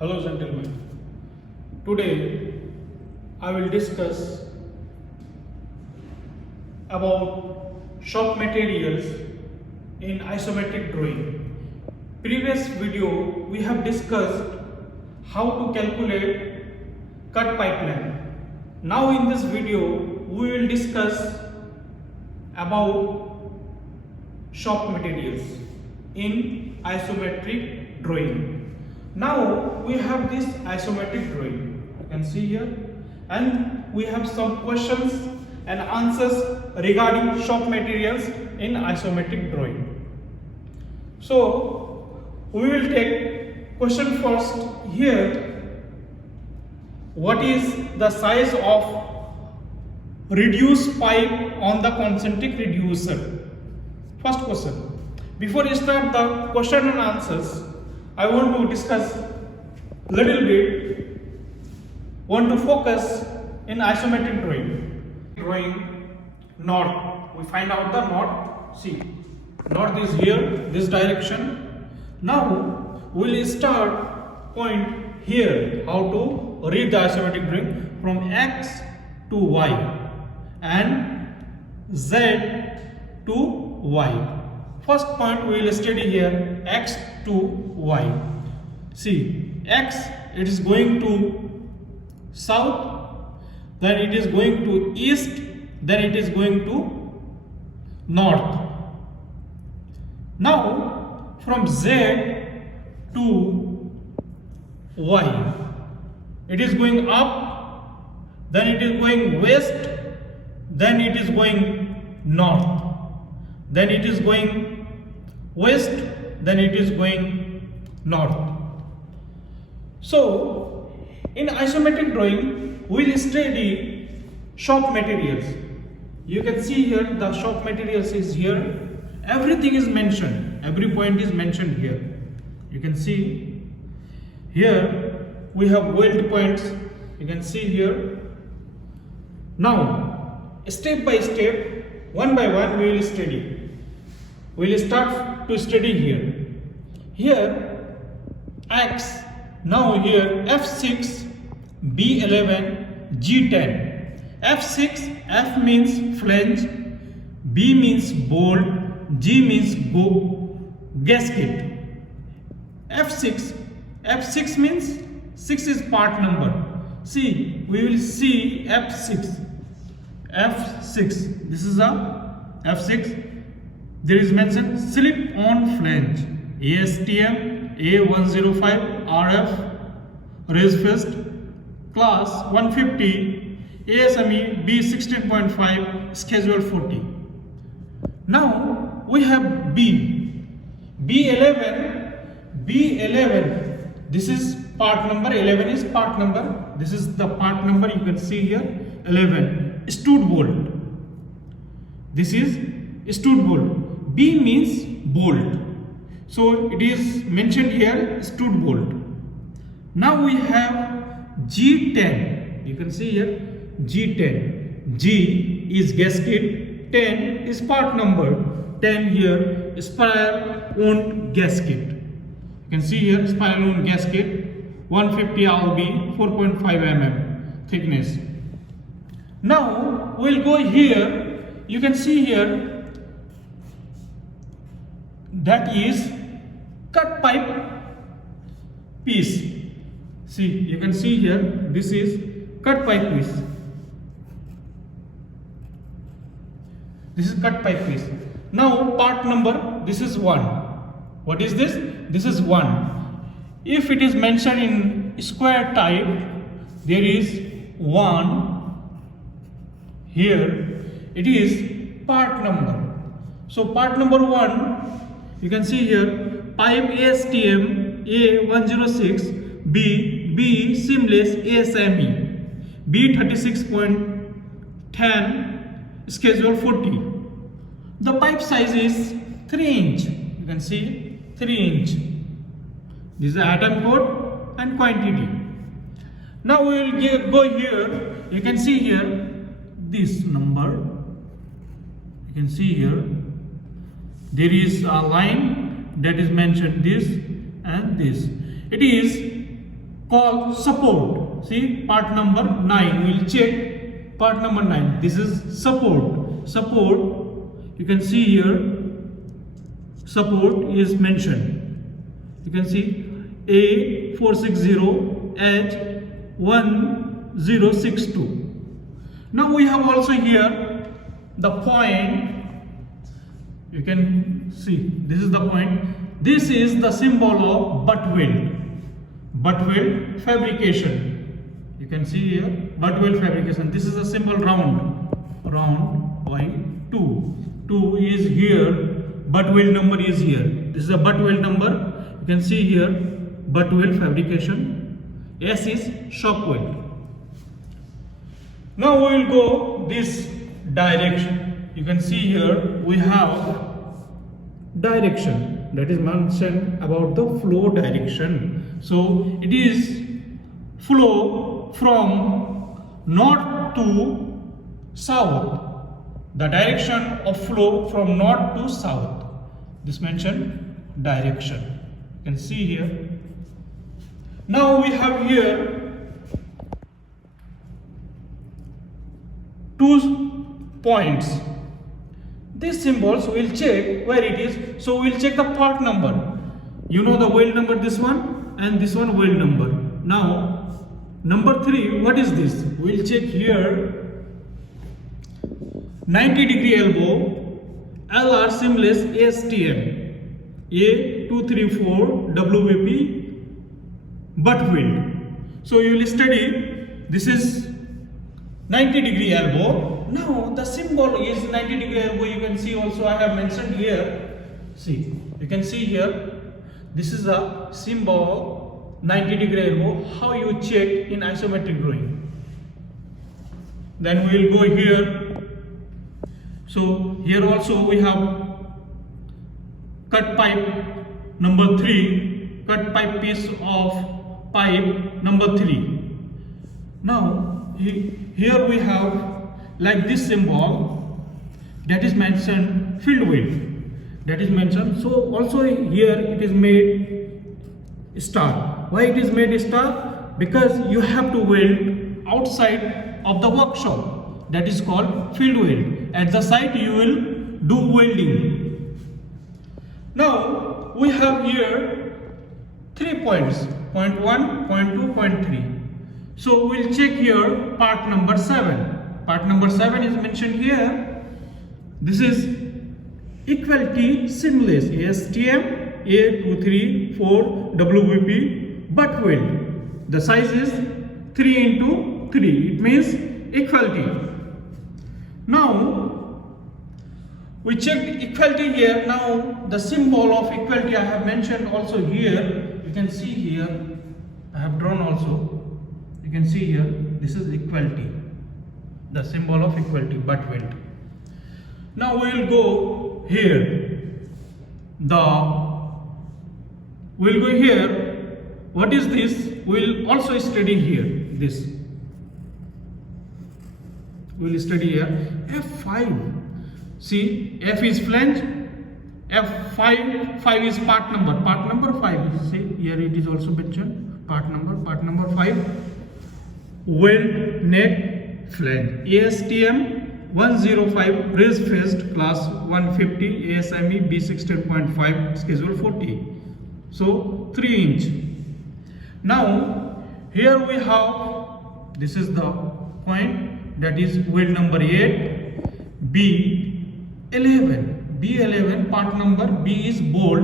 Hello gentlemen, today I will discuss about shop materials in isometric drawing. Previous video we have discussed how to calculate cut pipeline. Now in this video we will discuss about shop materials in isometric drawing. Now we have this isometric drawing, you can see here, and we have some questions and answers regarding shop materials in isometric drawing. So we will take question first here. What is the size of reduced pipe on the concentric reducer? First question. Before we start the question and answers, I want to discuss little bit, want to focus in isometric drawing. Drawing north, we find out the north, see, north is here, this direction. Now we will start point here, how to read the isometric drawing from X to Y and Z to Y. First point we will study here, X to Y. See, X, it is going to south, then it is going to east, then it is going to north. Now from Z to Y, it is going up, then it is going west, then it is going north, then it is going west, then it is going north. So in isometric drawing we will study shop materials. You can see here the shop materials is here, everything is mentioned, every point is mentioned here. You can see here we have weld points, you can see here. Now step by step, one by one we will study. We will start to study here. Here X, now here F6, B11, G10. F6, F means flange, B means bolt, G means gasket. F6 means 6 is part number. See, we will see F6. F6, this is a F6. There is mentioned slip on flange, ASTM A105 RF raised fist class 150 ASME B16.5 schedule 40. Now we have B11. This is part number, 11 is part number, this is the part number, you can see here 11, stud bolt. This is stud bolt. B means bolt, so it is mentioned here stud bolt. Now we have G10, you can see here G10. G is gasket, 10 is part number, 10 here spiral wound gasket. You can see here spiral wound gasket, 150 RB, 4.5 mm thickness. Now we will go here, you can see here, that is cut pipe piece. See, you can see here, this is cut pipe piece. This is cut pipe piece. Now part number, this is 1. What is this? This is 1. If it is mentioned in square type, there is 1 here. It is part number. So part number 1, you can see here pipe ASTM A106 B seamless ASME B36.10 schedule 40. The pipe size is 3 inch. You can see 3 inch. This is the atom code and quantity. Now we will go here. You can see here this number. You can see here there is a line that is mentioned this and this. It is called support. See, part number 9. We will check part number 9. This is support. Support, you can see here, support is mentioned. You can see A460H1062. Now we have also here the point. You can see this is the point. This is the symbol of butt weld. Butt weld fabrication. You can see here butt weld fabrication. This is a symbol round. Round by 2. 2 is here. Butt weld number is here. This is a butt weld number. You can see here butt weld fabrication. S is shock weld. Now we will go this direction. You can see here we have direction, that is mentioned about the flow direction. So it is flow from north to south. The direction of flow from north to south. This mentioned direction. You can see here. Now we have here 2 points. These symbols we will check where it is. So we will check the part number. You know the weld number, this one, and this one weld number. Now number 3, what is this? We will check here 90-degree elbow LR seamless ASTM A234 WVP butt weld. So you will study this is 90-degree elbow. Now the symbol is 90-degree elbow. You can see also I have mentioned here. See, you can see here. This is a symbol 90-degree elbow. How you check in isometric drawing. Then we will go here. So here also we have cut pipe number 3. Cut pipe piece of pipe number 3. Now here we have like this symbol that is mentioned field weld, that is mentioned. So also here it is made star. Why it is made star? Because you have to weld outside of the workshop, that is called field weld. At the site you will do welding. Now we have here 3 points, point 1, point 2, point 3. So we will check here part number 7. Part number 7 is mentioned here. This is equality seamless ASTM A234 WVP butt weld. The size is 3 into 3. It means equality. Now we checked equality here. Now the symbol of equality I have mentioned also here. You can see here. I have drawn also. You can see here. This is equality. The symbol of equality, butt weld. Now we will go here. We will go here. What is this? We will also study here. This. We will study here. F5. See, F is flange. F5. 5 is part number. Part number 5. See, here it is also mentioned. Part number 5. Weld neck. Flange ASTM 105 brace faced class 150 ASME B16.5 schedule 40. So 3 inch. Now here we have, this is the point, that is weld number 8. B11 part number. B is bolt,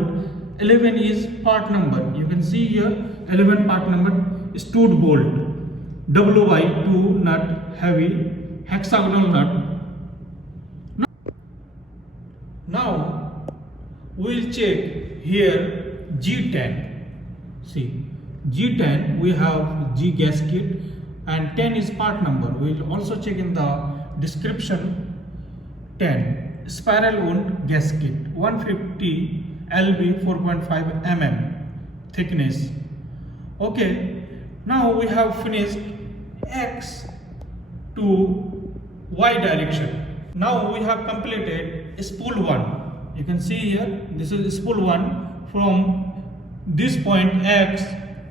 11 is part number. You can see here 11 part number, stud bolt. WY2 nut, heavy hexagonal nut. Now we will check here G10. See, G10 we have G gasket and 10 is part number. We will also check in the description. 10 spiral wound gasket 150 LB 4.5 mm thickness. Okay, now we have finished X to Y direction. Now we have completed spool 1. You can see here, this is spool 1 from this point X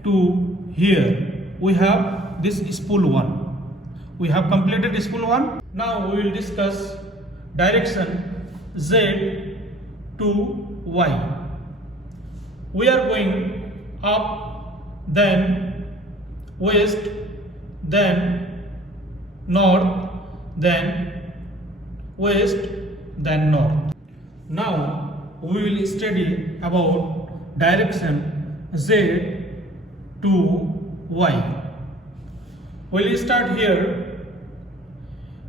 to here we have this spool 1. We have completed spool 1. Now we will discuss direction Z to Y. We are going up, then west, then north, then west, then north. Now we will study about direction Z to Y. We will start here.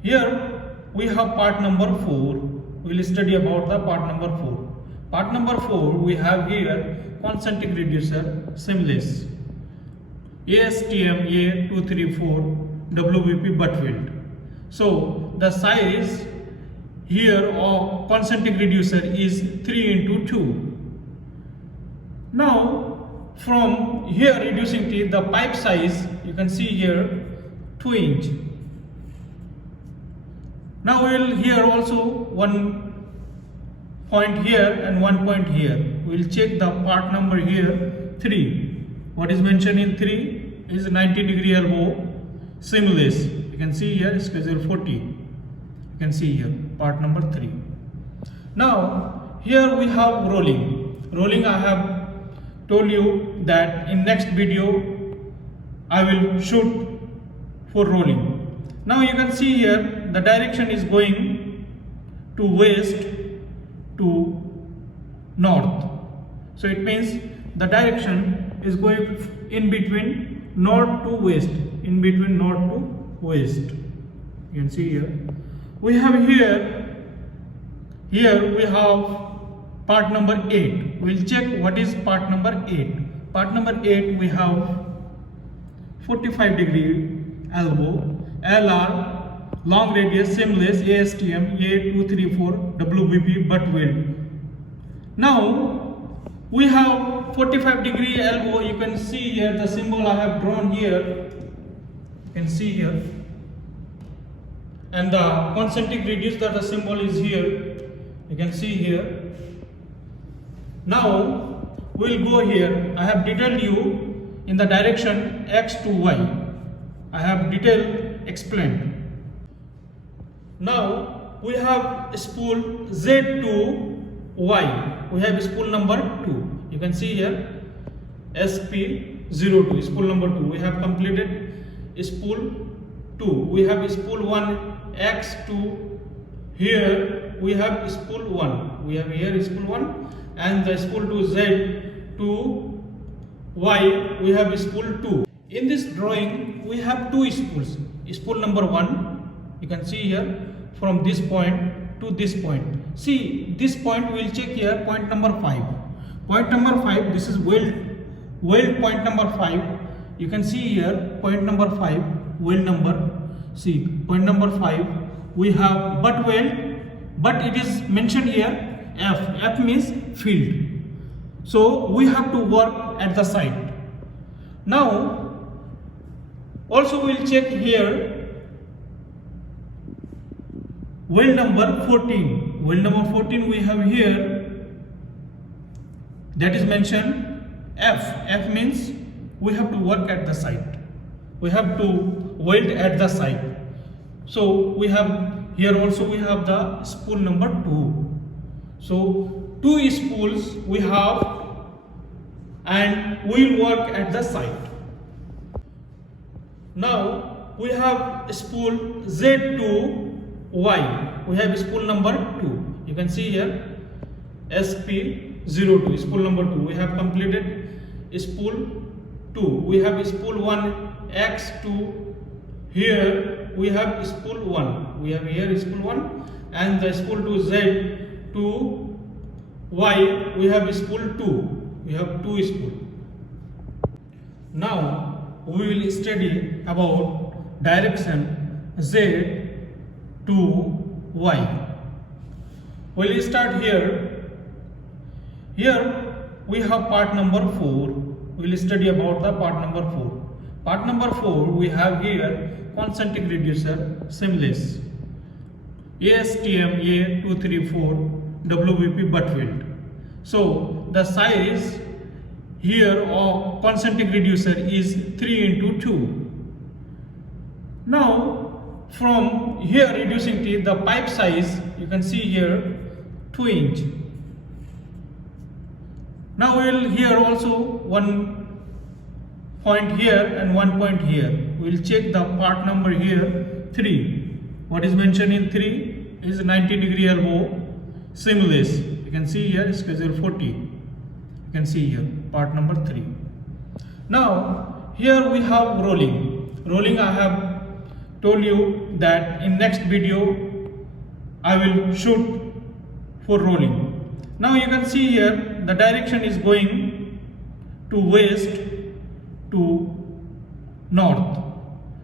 Here we have part number 4. We will study about the part number 4. Part number 4 we have here concentric reducer seamless ASTM A234 WBP butt weld. So the size here of concentric reducer is 3 into 2. Now from here reducing teeth, the pipe size you can see here 2 inch. Now we will here also 1 point here and 1 point here. We will check the part number here 3. What is mentioned in 3 is 90-degree elbow seamless. You can see here schedule 40. You can see here part number 3. Now here we have rolling. Rolling I have told you that in next video I will shoot for rolling. Now you can see here the direction is going to west to north. So it means the direction is going in between north to west. In between north to west. You can see here. We have here we have part number 8. We will check what is part number 8. Part number 8 we have 45-degree elbow LR long radius seamless ASTM A234 WBP butt weld. Now we have 45-degree elbow. You can see here the symbol I have drawn here. You can see here. And the concentric reducer, the symbol is here. You can see here. Now we will go here. I have detailed you in the direction X to Y. I have detailed explained. Now we have spool Z to Y. We have spool number 2. You can see here SP02, spool number 2. We have completed spool 2. We have spool 1 X to here. We have spool 1. We have here spool 1 and the spool to Z to Y. We have spool 2. In this drawing we have 2 spools. Spool number 1 you can see here from this point to this point. See this point we will check here point number 5. Point number 5, this is weld point number 5. You can see here point number 5 weld number. See point number 5 we have butt weld, but it is mentioned here F. F means field. So we have to work at the site. Now also we will check here weld number 14. Weld number 14 we have here, that is mentioned F. F means we have to work at the site. We have to weld at the site. So we have here also we have the spool number 2. So 2 spools we have and we will work at the site. Now we have spool Z to Y. We have spool number 2. You can see here SP02, spool number 2. We have completed spool 2. We have spool 1 X to here. We have spool 1. We have here spool 1 and the spool to Z to Y. We have spool 2. We have 2 spool. Now we will study about direction Z to Y. We will start here. Here we have part number 4. We will study about the part number 4. Part number 4 we have here concentric reducer seamless ASTM A234 WBP butt weld. So the size here of concentric reducer is 3 into 2. Now from here reducing teeth, the pipe size you can see here 2 inch. Now we will here also one point here and one point here. We will check the part number here 3. What is mentioned in 3 is 90-degree elbow seamless. You can see here schedule 40. You can see here part number 3. Now here we have rolling. Rolling I have told you that in next video I will shoot for rolling. Now you can see here the direction is going to west to north.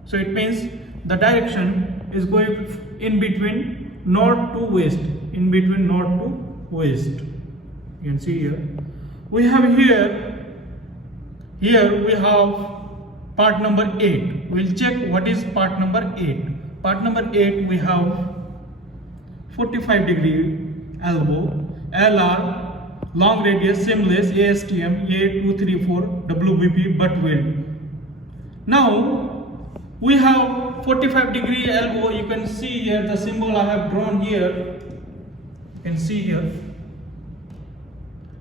So it means the direction is going in between north to west. In between north to west. You can see here. We have here we have part number 8. We'll check what is part number 8. Part number 8 we have 45-degree elbow, LR, long radius, seamless, ASTM, A234, WBP, butt weld. Now we have 45-degree elbow. You can see here the symbol I have drawn here. You can see here.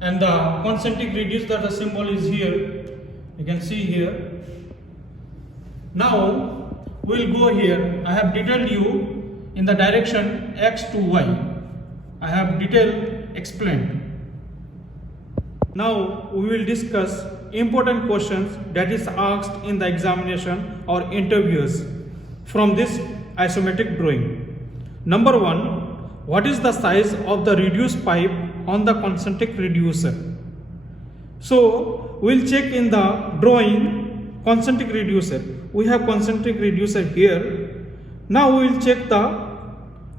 And the concentric reducer, the symbol is here. You can see here. Now we'll go here. I have detailed you in the direction X to Y. I have detailed explained. Now we will discuss important questions that is asked in the examination or interviews from this isometric drawing. Number 1, what is the size of the reduced pipe on the concentric reducer? So we'll check in the drawing concentric reducer. We have concentric reducer here. Now we will check the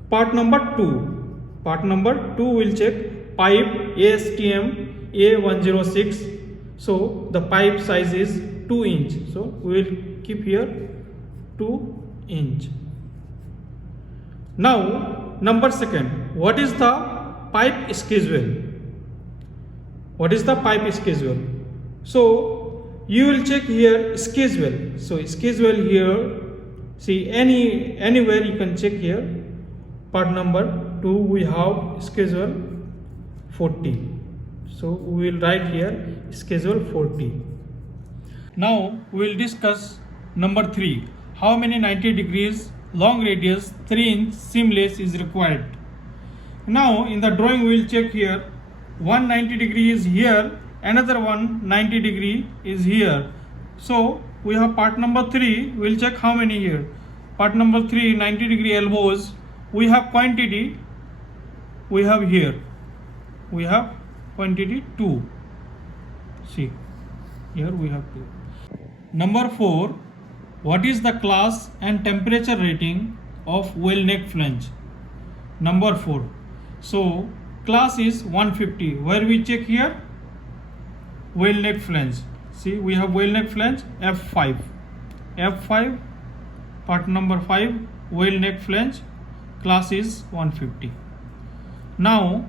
part number 2. Part number 2 will check pipe ASTM A106. So the pipe size is 2 inch. So we will keep here 2 inch. Now number 2, what is the pipe schedule? What is the pipe schedule? So you will check here schedule. So schedule here, see anywhere you can check here. Part number 2 we have schedule 40. So we will write here schedule 40. Now we will discuss number 3. How many 90 degrees long radius 3 inch seamless is required? Now in the drawing we will check here. One 90 degree is here, another one 90 degree is here. So we have part number 3. We will check how many here. Part number 3 90 degree elbows. We have quantity. We have here. We have quantity 2. See, here we have 2. Number 4, what is the class and temperature rating of whale neck flange? Number 4. So class is 150. Where we check here? Whale neck flange. See, we have whale neck flange F5. F5, part number 5, whale neck flange, class is 150. Now,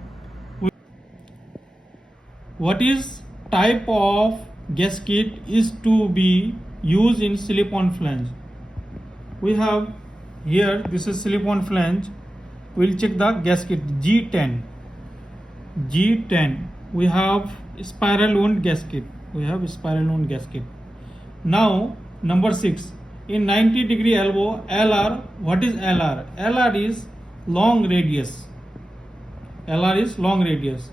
what is type of gasket is to be used in slip-on flange? We have here, this is slip-on flange. We will check the gasket G10. G10. We have spiral wound gasket. We have spiral wound gasket. Now, number 6. In 90 degree elbow, LR. What is LR? LR is long radius. LR is long radius.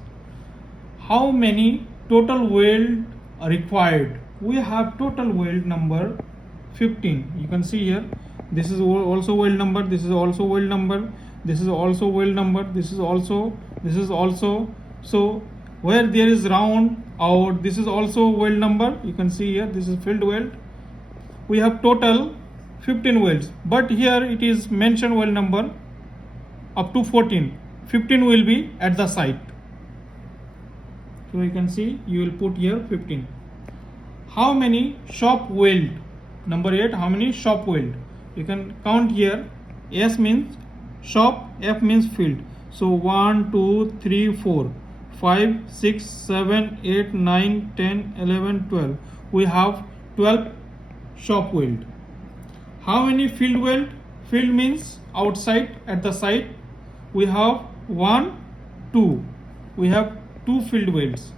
How many total weld required? We have total weld number 15. You can see here. This is also weld number. This is also weld number. This is also weld number. This is also. So where there is round out, this is also weld number. You can see here. This is filled weld. We have total 15 welds, but here it is mentioned weld number up to 14. 15 will be at the site. So you can see, you will put here 15. How many shop weld? Number 8, how many shop weld? You can count here. S means shop, F means field. So 1, 2, 3, 4. 5, 6, 7, 8, 9, 10, 11, 12. We have 12 shop weld. How many field weld? Field means outside at the side. We have 1, 2. We have 2 field welds.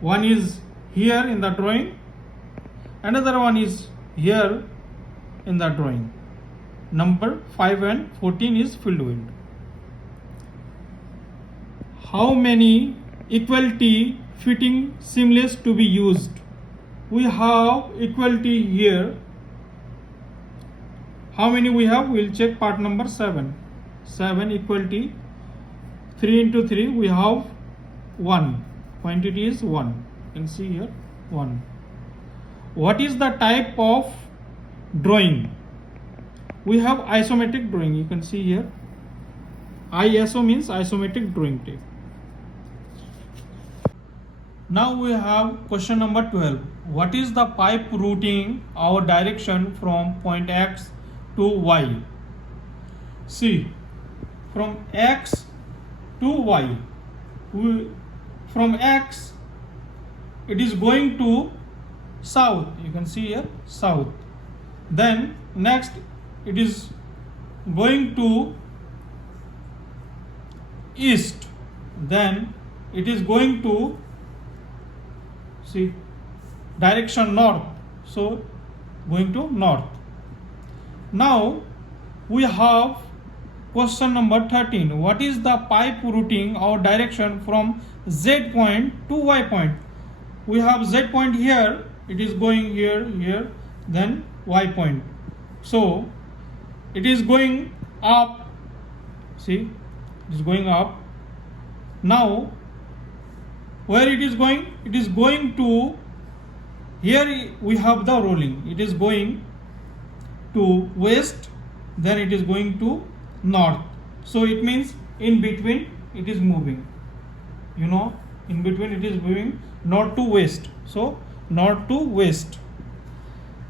One is here in the drawing. Another one is here in the drawing. Number 5 and 14 is field weld. How many equality fitting seamless to be used? We have equality here. How many we have? We'll check part number 7. 7 equality. 3 into 3 we have 1. Quantity is 1. You can see here 1. What is the type of drawing? We have isometric drawing. You can see here. ISO means isometric drawing tape. Now we have question number 12. What is the pipe routing our direction from point X to Y? See, from X to Y. From X it is going to south. You can see here south. Then next it is going to east. Then it is going to see direction north, so going to north. Now we have question number 13. What is the pipe routing our direction from Z point to Y point? We have Z point here, it is going here, then Y point. So it is going up. See, it is going up. Now where it is going? It is going to, here we have the rolling. It is going to west, then it is going to north. So it means in between it is moving. You know, in between it is moving north to west. So north to west.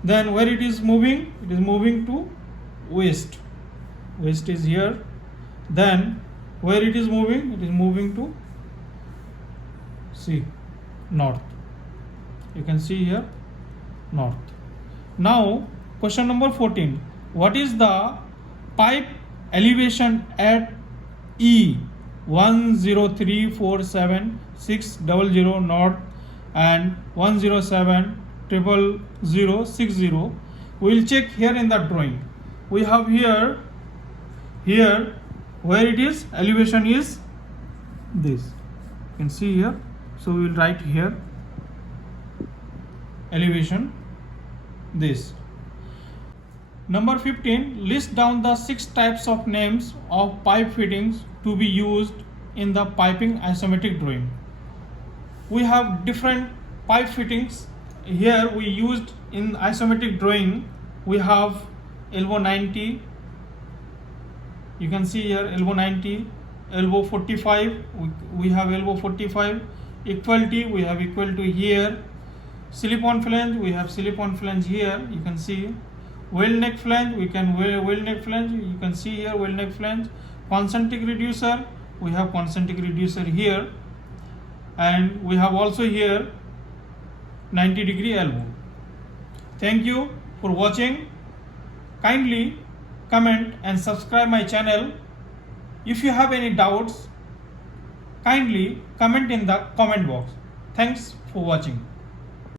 Then where it is moving? It is moving to west. West is here. Then where it is moving? It is moving to, see, north. You can see here north. Now question number 14. What is the pipe elevation at E 1034760 north and 1070060? We will check here in the drawing. We have here where it is elevation is this. You can see here. So we will write here elevation this. Number 15. List down the 6 types of names of pipe fittings to be used in the piping isometric drawing. We have different pipe fittings. Here we used in isometric drawing. We have elbow 90. You can see here elbow 90, elbow 45. We have elbow 45. Equality, we have equal to here. Slip-on flange, we have slip-on flange here. You can see weld neck flange, we can weld neck flange. You can see here weld neck flange. Concentric reducer, we have concentric reducer here, and we have also here 90-degree elbow. Thank you for watching. Kindly comment and subscribe my channel. If you have any doubts, kindly comment in the comment box. Thanks for watching.